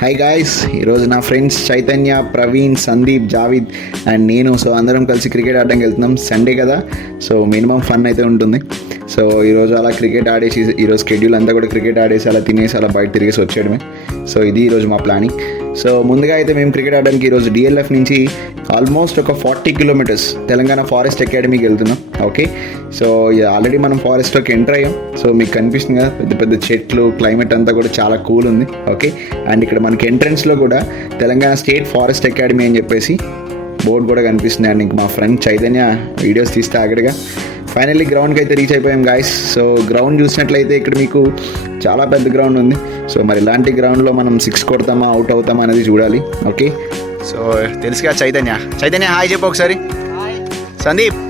Hi guys, ఈరోజు నా friends Chaitanya, Praveen, Sandeep, Javid and నేను అందరం కలిసి క్రికెట్ ఆడడానికి వెళ్తున్నాం. సండే కదా, సో మినిమం ఫన్ అయితే ఉంటుంది. సో ఈరోజు అలా క్రికెట్ ఆడేసి, ఈరోజు షెడ్యూల్ అంతా కూడా క్రికెట్ ఆడేసి అలా తినేసి అలా బయట తిరిగేసి వచ్చేయడమే. సో ఇది ఈరోజు మా ప్లానింగ్. సో ముందుగా అయితే మేము క్రికెట్ ఆడడానికి ఈరోజు డిఎల్ఎఫ్ నుంచి ఆల్మోస్ట్ ఒక 40 కిలోమీటర్స్ తెలంగాణ ఫారెస్ట్ అకాడమీకి వెళ్తున్నాం. ఓకే, సో ఆల్రెడీ మనం ఫారెస్ట్లోకి ఎంటర్ అయ్యాం. సో మీకు కనిపిస్తుంది కదా, పెద్ద పెద్ద చెట్లు, క్లైమేట్ అంతా కూడా చాలా కూల్ ఉంది. ఓకే, అండ్ ఇక్కడ మనకి ఎంట్రన్స్లో కూడా తెలంగాణ స్టేట్ ఫారెస్ట్ అకాడమీ అని చెప్పేసి బోర్డు కూడా కనిపిస్తుంది. అండ్ ఇంక మా ఫ్రెండ్ చైతన్య వీడియోస్ తీస్తే ఆగడగా ఫైనల్లీ గ్రౌండ్కి అయితే రీచ్ అయిపోయాం గాయస్. సో గ్రౌండ్ చూసినట్లయితే ఇక్కడ మీకు చాలా పెద్ద గ్రౌండ్ ఉంది. సో మరి ఇలాంటి గ్రౌండ్లో మనం 6 కొడతామా, అవుట్ అవుతామా అనేది చూడాలి. ఓకే, సో తెలుసుగా చైతన్య హాయ్ చెప్పు ఒకసారి. సందీప్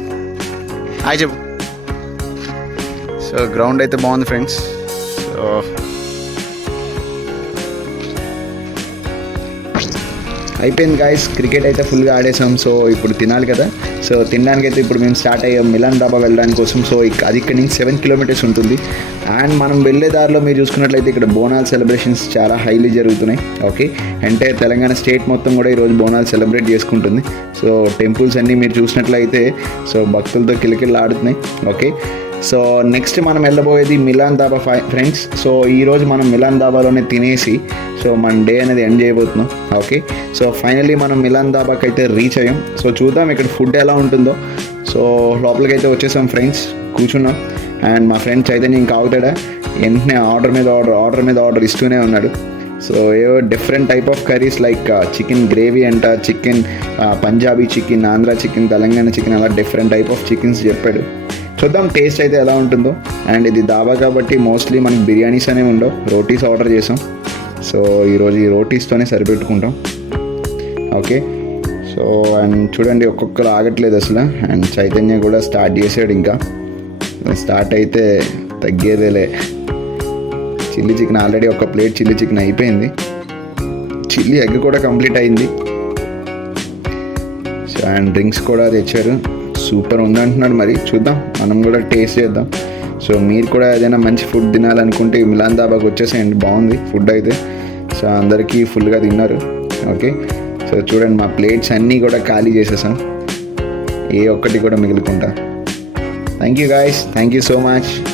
హాయ్ చెప్పు. సో గ్రౌండ్ అయితే బాగుంది ఫ్రెండ్స్. సో అయిపోయింది గాయస్, క్రికెట్ అయితే ఫుల్గా ఆడేసాం. సో ఇప్పుడు తినాలి కదా. సో తినడానికైతే ఇప్పుడు మేము స్టార్ట్ అయ్యాం మిలాన్ డాబా వెళ్ళడానికి కోసం. సో అది ఇక్కడ నుంచి 7 కిలోమీటర్స్ ఉంటుంది. అండ్ మనం వెళ్ళే దారిలో మీరు చూసుకున్నట్లయితే ఇక్కడ బోనాల్ సెలబ్రేషన్స్ చాలా హైలీ జరుగుతున్నాయి. ఓకే, అంటే తెలంగాణ స్టేట్ మొత్తం కూడా ఈరోజు బోనాలు సెలబ్రేట్ చేసుకుంటుంది. సో టెంపుల్స్ అన్నీ మీరు చూసినట్లయితే సో భక్తులతో కిలకిల్లా ఆడుతున్నాయి. ఓకే, సో నెక్స్ట్ మనం వెళ్ళబోయేది మిలాన్ దాబా ఫ్రెండ్స్. సో ఈరోజు మనం మిలాన్ దాబాలోనే తినేసి సో మన డే అనేది ఎండ్ చేయబోతున్నాం. ఓకే, సో ఫైనల్లీ మనం మిలాన్ దాబాకి అయితే రీచ్ అయ్యాం. సో చూద్దాం ఇక్కడ ఫుడ్ ఎలా ఉంటుందో. సో లోపలికి అయితే వచ్చేసాం ఫ్రెండ్స్, కూర్చున్నాం. అండ్ మా ఫ్రెండ్ చైతన్య ఇంకా ఆగుతాడా, వెంటనే ఆర్డర్ మీద ఆర్డర్ ఇస్తూనే ఉన్నాడు. సో ఏవో different type of curries like chicken gravy అంట, chicken Punjabi chicken, Andhra chicken, Telangana chicken, అలా డిఫరెంట్ టైప్ ఆఫ్ చికెన్స్ చెప్పాడు. చూద్దాం టేస్ట్ అయితే ఎలా ఉంటుందో. అండ్ ఇది దాబా కాబట్టి మోస్ట్లీ మనకి బిర్యానీస్ అనేవి ఉండవు, రోటీస్ ఆర్డర్ చేసాం. సో ఈరోజు ఈ రోటీస్తోనే సరిపెట్టుకుంటాం. ఓకే, సో అండ్ చూడండి ఒక్కొక్కరు ఆగట్లేదు అసలు. అండ్ చైతన్య కూడా స్టార్ట్ చేసాడు. ఇంకా స్టార్ట్ అయితే తగ్గేదేలే. చిల్లీ చికెన్ ఆల్రెడీ ఒక ప్లేట్ చిల్లీ చికెన్ అయిపోయింది. చిల్లీ ఎగ్ కూడా కంప్లీట్ అయింది. సో అండ్ డ్రింక్స్ కూడా తెచ్చారు. సూపర్ ఉందంటున్నాడు, మరి చూద్దాం, మనం కూడా టేస్ట్ చేద్దాం. సో మీరు కూడా ఏదైనా మంచి ఫుడ్ తినాలనుకుంటే మిలాన్ దాబాకి వచ్చేసేయండి, బాగుంది ఫుడ్ అయితే. సో అందరికీ ఫుల్గా తిన్నారు. ఓకే, సో చూడండి మా ప్లేట్స్ అన్నీ కూడా ఖాళీ చేసేసాం, ఏ ఒక్కటి కూడా మిగులుకుంటా. Thank you guys, thank you so much.